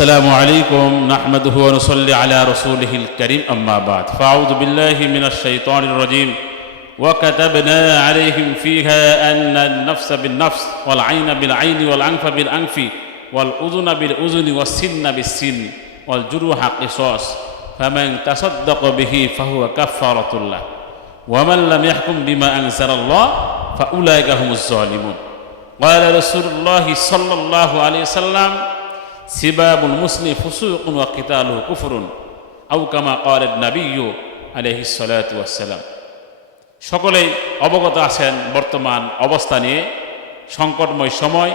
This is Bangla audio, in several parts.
السلام عليكم نحمده ونصلي على رسوله الكريم أما بعد فأعوذ بالله من الشيطان الرجيم وكتبنا عليهم فيها أن النفس بالنفس والعين بالعين والأنف بالأنف والأذن بالأذن والسن بالسن والجروح قصاص فمن تصدق به فهو كفارة الله ومن لم يحكم بما أنزل الله فأولئك هم الظالمون قال رسول الله صلى الله عليه وسلم سباب المسلم فسوق وقتاله كفر أو كما قال النبي عليه الصلاة والسلام সকলেই অবগত আছেন বর্তমান অবস্থা নিয়ে সংকটময় সময়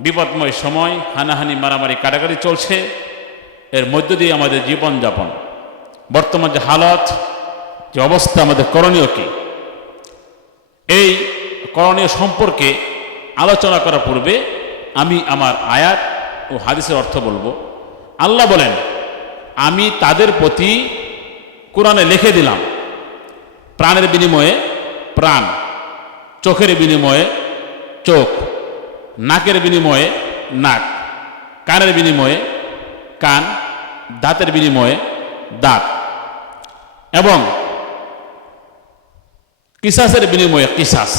বিপদময় সময় হানাহানি মারামারি কাটাকাটি চলছে এর মধ্য দিয়ে আমাদের জীবনযাপন বর্তমান যে হালত যে অবস্থা আমাদের করণীয় কি এই করণীয় সম্পর্কে আলোচনা করার পূর্বে আমি আমার আয়াত ও হাদিসের অর্থ বলবো আল্লাহ বলেন আমি তাদের প্রতি কোরআনে লিখে দিলাম প্রাণের বিনিময়ে প্রাণ চোখের বিনিময়ে চোখ নাকের বিনিময়ে নাক কানের বিনিময়ে কান দাঁতের বিনিময়ে দাঁত এবং কিসাসের বিনিময়ে কিসাস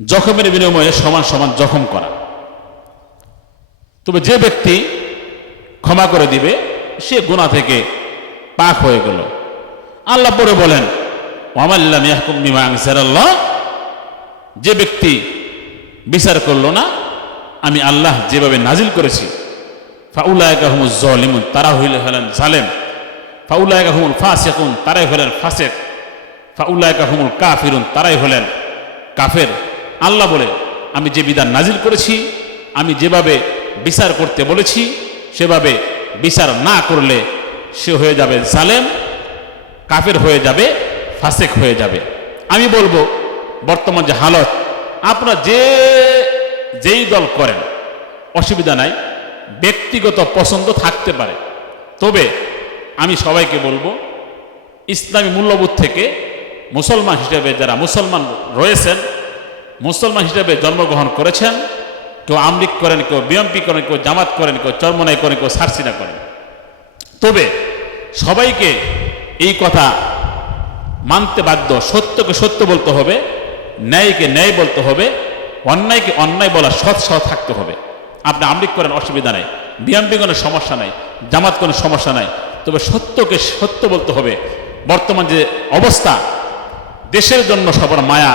জখমের বিনিময়ে সমান সমান জখম করা তবে যে ব্যক্তি ক্ষমা করে দিবে সে গুনাহ থেকে পাক হয়ে গেল আল্লাহ পরে বলেন ওয়ামাল্লাম ইয়াহকুম বিমা আনজালাল্লাহ যে ব্যক্তি বিচার করলো না আমি আল্লাহ যেভাবে নাজিল করেছি ফাউলাইকা হুমুজ জালিমুন তারা হলেন জালেম ফাউলাইকা হুমুল ফাসিকুন তারাই হলেন ফাসিক ফাউলাইকা হুমুল কাফিরুন তারাই হলেন কাফের আল্লাহ বলে আমি যে বিধান নাজিল করেছি আমি যেভাবে বিচার করতে বলেছি সেভাবে বিচার না করলে সে হয়ে যাবে জালেম কাফের হয়ে যাবে ফাসিক হয়ে যাবে আমি বলবো বর্তমান যে হালত আপনারা যেই দল করেন অসুবিধা নাই ব্যক্তিগত পছন্দ থাকতে পারে তবে আমি সবাইকে বলবো ইসলামী মূল্যবোধ থেকে মুসলমান হিসেবে যারা মুসলমান রয়েছেন মুসলমান হিসেবে জন্মগ্রহণ করেছেন কেউ আমলিক করেন কেউ বিএনপি করেন কেউ জামাত করেন কেউ চরমনাই করেন কেউ সারসিনা করেন তবে সবাইকে এই কথা মানতে বাধ্য সত্যকে সত্য বলতে হবে ন্যায়কে ন্যায় বলতে হবে অন্যায়কে অন্যায় বলা সৎ থাকতে হবে আপনি আমলিক করেন অসুবিধা নাই বিএনপি কোনো সমস্যা নাই জামাত কোনো সমস্যা নাই তবে সত্যকে সত্য বলতে হবে বর্তমান যে অবস্থা দেশের জন্য সবার মায়া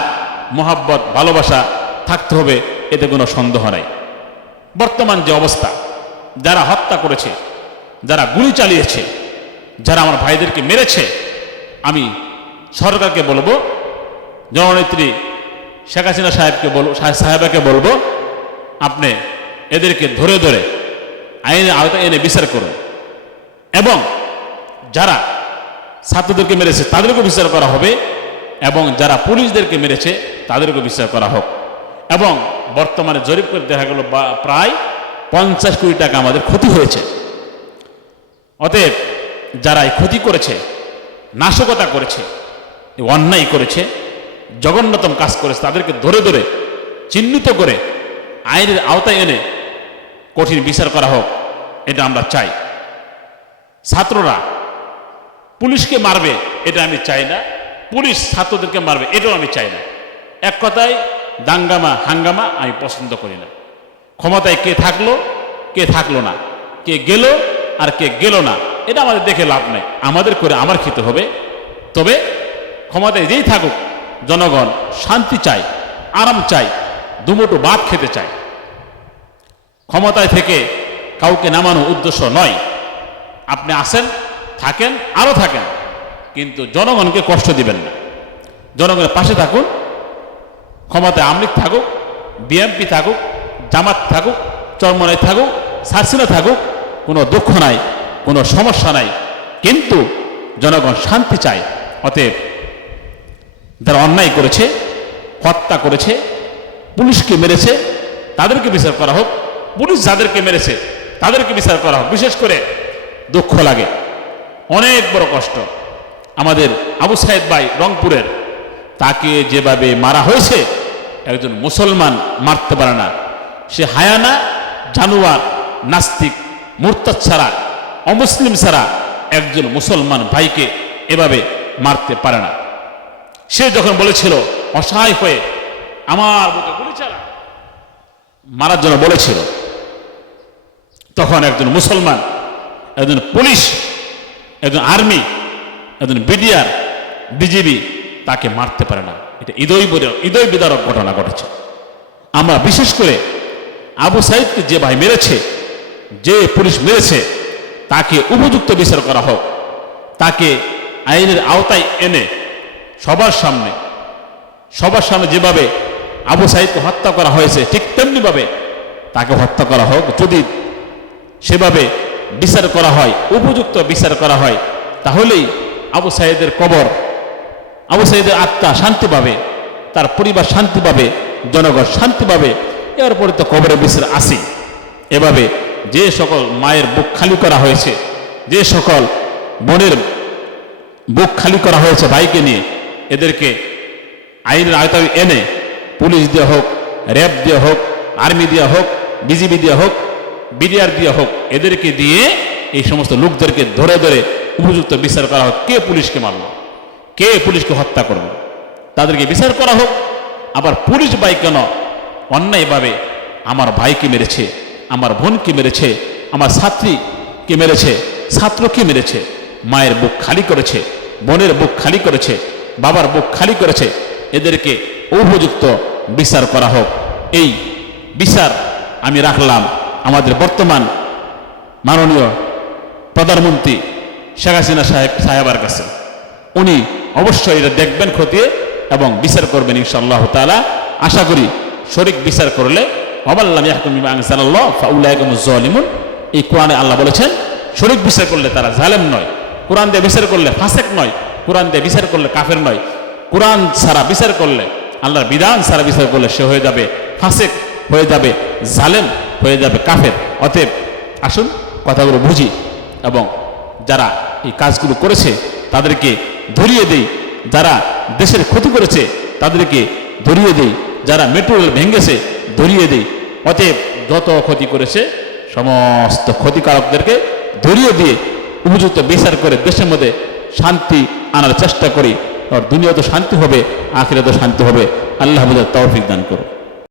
মোহাব্বত ভালোবাসা থাকতে হবে এতে কোনো সন্দেহ নাই বর্তমান যে অবস্থা যারা হত্যা করেছে যারা গুলি চালিয়েছে যারা আমার ভাইদেরকে মেরেছে আমি সরকারকে বলবো জননেত্রী শেখ হাসিনা সাহেবাকে বলবো আপনি এদেরকে ধরে ধরে আইনের আওতায় এনে বিচার করুন এবং যারা ছাত্রদেরকে মেরেছে তাদেরকে বিচার করা হবে এবং যারা পুলিশদেরকে মেরেছে তাদেরকে বিচার করা হোক এবং বর্তমানে জরিপ করে দেখা গেল প্রায় 50 কোটি টাকা আমাদের ক্ষতি হয়েছে অতএব যারা এই ক্ষতি করেছে নাশকতা করেছে অন্যায় করেছে জঘন্যতম কাজ করেছে তাদেরকে ধরে ধরে চিহ্নিত করে আইনের আওতায় এনে কঠিন বিচার করা হোক এটা আমরা চাই ছাত্ররা পুলিশকে মারবে এটা আমি চাই না পুলিশ ছাত্রদেরকে মারবে এটাও আমি চাই না এক কথায় দাঙ্গামা হাঙ্গামা আমি পছন্দ করি না ক্ষমতায় কে থাকলো কে থাকলো না কে গেল আর কে গেল না এটা আমাদের দেখে লাভ নেই আমাদের করে আমার খেতে হবে তবে ক্ষমতায় যেই থাকুক জনগণ শান্তি চাই আরাম চাই দুমুঠো ভাত খেতে চাই ক্ষমতায় থেকে কাউকে নামানো উদ্দেশ্য নয় আপনি আসেন থাকেন আরও থাকেন কিন্তু জনগণকে কষ্ট দিবেন না জনগণের পাশে থাকুন ক্ষমতায় আমলিক থাকুক বিএনপি থাকুক জামাত থাকুক চরমনাই থাকুক সারসিনা থাকুক কোনো দুঃখ নাই কোনো সমস্যা নাই কিন্তু জনগণ শান্তি চায় অতএব যারা অন্যায় করেছে হত্যা করেছে পুলিশকে মেরেছে তাদেরকে বিচার করা হোক পুলিশ যাদেরকে মেরেছে তাদেরকে বিচার করা হোক বিশেষ করে দুঃখ লাগে অনেক বড় কষ্ট আমাদের আবু সাইদ ভাই রংপুরের তাকে যেভাবে মারা হয়েছে একজন মুসলমান মারতে পারে না সে হায়ানা জানোয়ার নাস্তিক মুরতাদ ছাড়া, অমুসলিম ছাড়া একজন মুসলমান ভাইকে এভাবে মারতে পারে না। সে যখন বলেছিল অসহায় হয়ে আমার বুকে গুলি চালা, মারার জন্য বলেছিল, তখন একজন মুসলমান, একজন পুলিশ, একজন আর্মি, একজন বিডিআর, বিজিবি তাকে মারতে পারে না। এটা হৃদয় বিদারক ঘটনা ঘটেছে। আমরা বিশেষ করে আবু সাইদকে যে ভাই মেরেছে, যে পুলিশ মেরেছে, তাকে উপযুক্ত বিচার করা হোক। তাকে আইনের আওতায় এনে সবার সামনে যেভাবে আবু সাইদকে হত্যা করা হয়েছে ঠিক তেমনিভাবে তাকে হত্যা করা হোক। যদি সেভাবে বিচার করা হয়, উপযুক্ত বিচার করা হয়, তাহলেই আবু সাইদের কবর, আবু সাইদের আত্মা শান্তি পাবে, তার পরিবার শান্তি পাবে, জনগণ শান্তি পাবে। এরপরে তো কবরের বিচার আসি। এভাবে যে সকল মায়ের বুক খালি করা হয়েছে, যে সকল বোনের বুক খালি করা হয়েছে ভাইকে নিয়ে, এদেরকে আইনের আওতায় এনে পুলিশ দেওয়া হোক, র্যাব দেওয়া হোক, আর্মি দেওয়া হোক, বিজিবি দেওয়া হোক, বিডিআর দেওয়া হোক, এদেরকে দিয়ে এই সমস্ত লোকদেরকে ধরে ধরে উপযুক্ত বিচার করা হোক। কে পুলিশকে মারল, কে পুলিশকে হত্যা করল, তাদেরকে বিচার করা হোক। আবার পুলিশ ভাই কেন অন্যায়ভাবে আমার ভাইকে মেরেছে, আমার বোনকে মেরেছে, আমার ছাত্রীকে মেরেছে, ছাত্রকে মেরেছে, মায়ের বুক খালি করেছে, বোনের বুক খালি করেছে, বাবার বুক খালি করেছে, এদেরকে উপযুক্ত বিচার করা হোক। এই বিচার আমি রাখলাম আমাদের বর্তমান মাননীয় প্রধানমন্ত্রী শেখ হাসিনা সাহেবার কাছে। উনি অবশ্যই এটা দেখবেন খতিয়ে এবং বিচার করবেন ইনশাআল্লাহ তাআলা। আশা করি শরীক বিচার করলে ওয়ামাল্লাম ইয়াহকুম বিমা আনজালাল্লাহ ফাউলাইকা হুমুজ জালিমুন, এই কোরআনে আল্লাহ বলেছেন শরীক বিচার করলে তারা জালেম নয়, কোরআন দিয়ে বিচার করলে ফাসেক নয়, কোরআন দিয়ে বিচার করলে কাফের নয়। কোরআন ছাড়া বিচার করলে, আল্লাহর বিধান ছাড়া বিচার করলে সে হয়ে যাবে ফাসেক, হয়ে যাবে জালেম, হয়ে যাবে কাফের। অতএব আসুন কথাগুলো বুঝি এবং যারা এই কাজগুলো করেছে তাদেরকে ধরিয়ে দেই, যারা দেশের ক্ষতি করেছে তাদেরকে ধরিয়ে দেই, যারা মেট্রো রেল ভেঙেছে ধরিয়ে দেই। অতএব যত ক্ষতি করেছে সমস্ত ক্ষতিকারকদেরকে ধরিয়ে দিয়ে উপযুক্ত বিচার করে দেশের মধ্যে শান্তি আনার চেষ্টা করি। আর দুনিয়া তো শান্তি হবে, আখিরাতে শান্তি হবে। আল্লাহ আমাদের তৌফিক দান করুন।